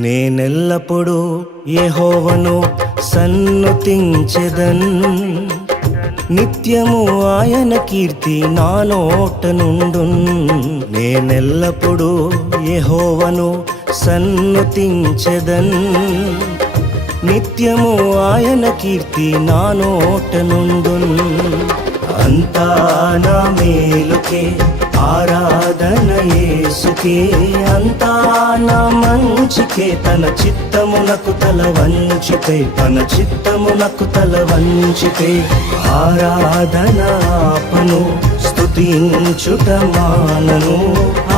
నేనెల్లప్పుడూ యెహోవాను సన్నుతించెదన్, నిత్యము ఆయన కీర్తి నా నోట నుండున్. నేనెల్లప్పుడూ యెహోవాను సన్నుతించెదన్, నిత్యము ఆయన కీర్తి నా నోట నుండున్. అంతా నా మేలుకే ఆరాధన యేసుకే, అంతా నా మంచికే. తన చిత్తమునకు తల వంచితే, తన చిత్తమునకు తల వంచితే ఆరాధన ఆపను, స్తుతించుట మానను.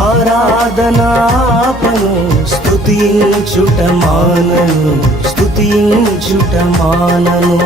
ఆరాధన ఆపను, స్తుతించుట మానను, స్తుతించుట మానను.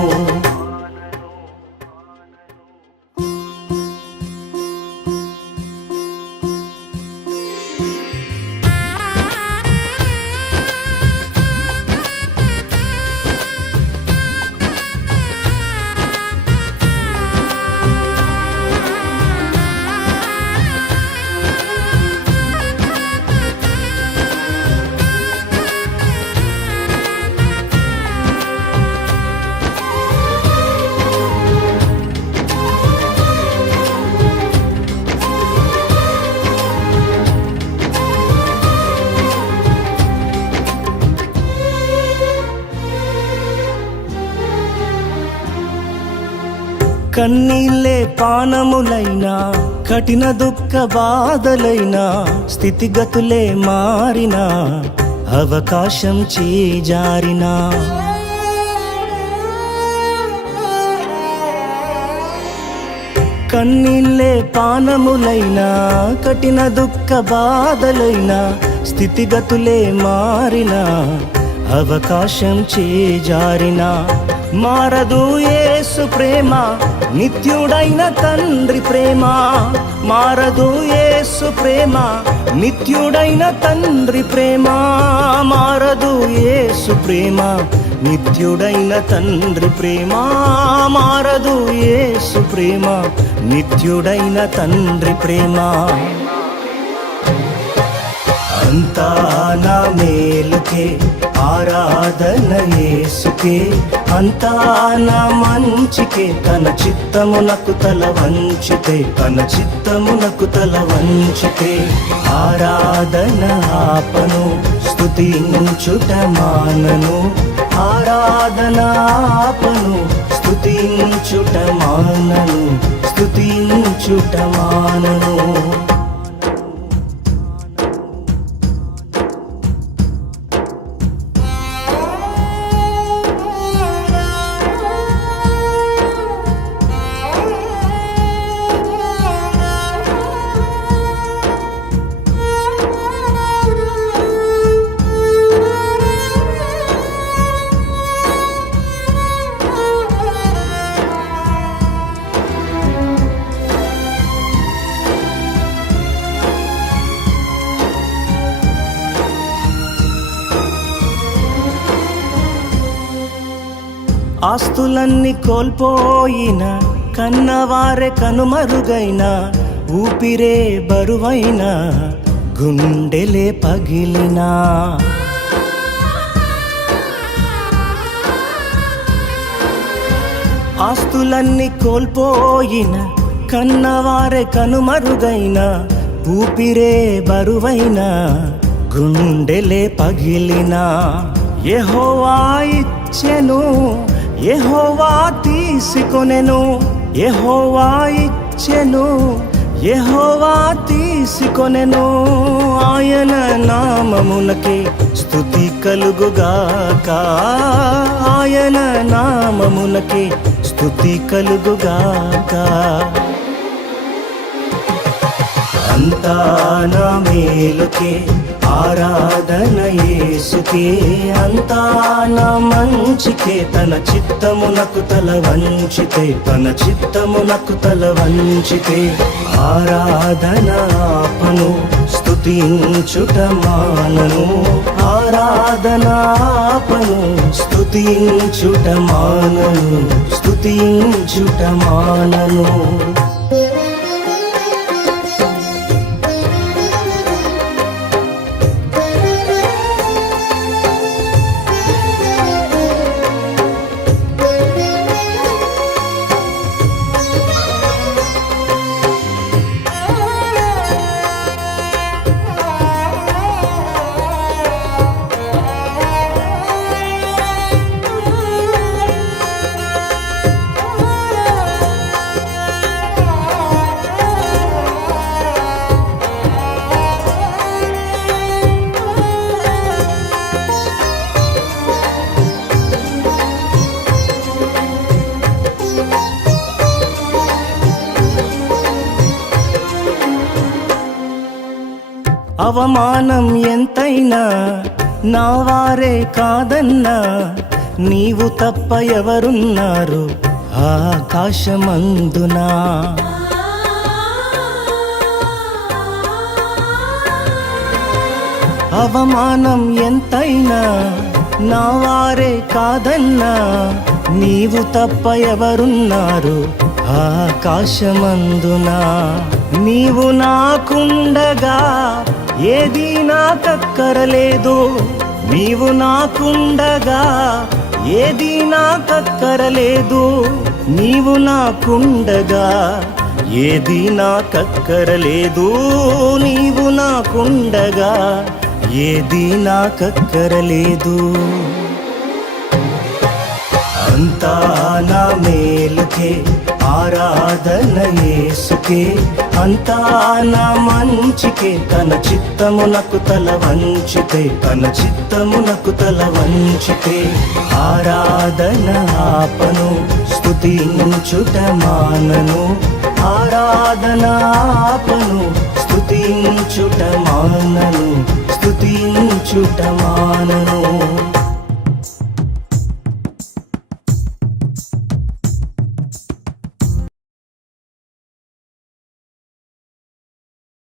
కన్నీళ్ళే పానములైనా, కఠిన దుఃఖ బాధలైనా, స్థితిగతులే మారినా, అవకాశం చేజారినా, కన్నీళ్ళే పానములైనా, కఠిన దుఃఖ బాధలైనా, స్థితిగతులే మారినా, అవకాశం చేజారినా, మారదు యేసు ప్రేమ, నిత్యుడైన తండ్రి ప్రేమ. మారదు యేసు ప్రేమ, నిత్యుడైన తండ్రి ప్రేమ. మారదు యేసు ప్రేమ, నిత్యుడైన తండ్రి ప్రేమ. మారదు యేసు ప్రేమ, నిత్యుడైన తండ్రి ప్రేమ. అంతా నా మేలుకే ఆరాధన యేసుకే, అంతా నా మంచికే. తన చిత్తమునకు తల వంచితే, తన చిత్తమునకు తల వంచితే ఆరాధన ఆపను, స్తుతించుట మానను. ఆరాధన ఆపను, స్తుతించుట మానను, స్తుతించుట మానను. ఆస్తులన్నీ కోల్పోయిన, కన్నవారే కనుమరుగైన, ఊపిరే బరువైన, గుండెలే పగిలినా, ఆస్తులన్నీ కోల్పోయిన, కన్నవారే కనుమరుగైన, ఊపిరే బరువైన, గుండెలే పగిలినా, యెహోవా ఇచ్చెను, యెహోవా తీసుకొనెను. యెహోవా ఇచ్చెను, యెహోవా తీసుకొనెను. ఆయన నామమునకే స్తుతి కలుగుగాక, ఆయన నామమునకే స్తుతి కలుగుగాక. అంతా నా మేలుకే ఆరాధన యేసుకే, అంతా నా మంచికే. తన చిత్తమునకు తల వంచితే, తన చిత్తమునకు తల వంచితే ఆరాధన ఆపను, స్తుతించుట మానను. ఆరాధన ఆపను, స్తుతించుట మానను, స్తుతించుట మానను. అవమానం ఎంతైనా నా వారే కాదన్నా, నీవు తప్ప ఎవరున్నారు ఆకాశమందునా. అవమానం ఎంతైనా నా వారే కాదన్నా, నీవు తప్ప ఎవరున్నారు ఆకాశమందునా. నీవు నాకుండగా ఏది నాకక్కరలేదు, నీవు నాకుండగా ఏది నాకక్కరలేదు, నీవు నాకుండగా ఏది నాకక్కరలేదు, నీవు నాకుండగా ఏది నాకక్కరలేదు. అంతా నా మేలుకే ఆరాధన యేసుకే, అంతా నా మంచికే. తన చిత్తమునకు తల వంచితే, తన చిత్తమునకు తల వంచితే, ఆరాధన ఆపను స్తుతించుట మానను, ఆరాధన ఆపను స్తుతించుట మానను, స్తుతించుట మానను.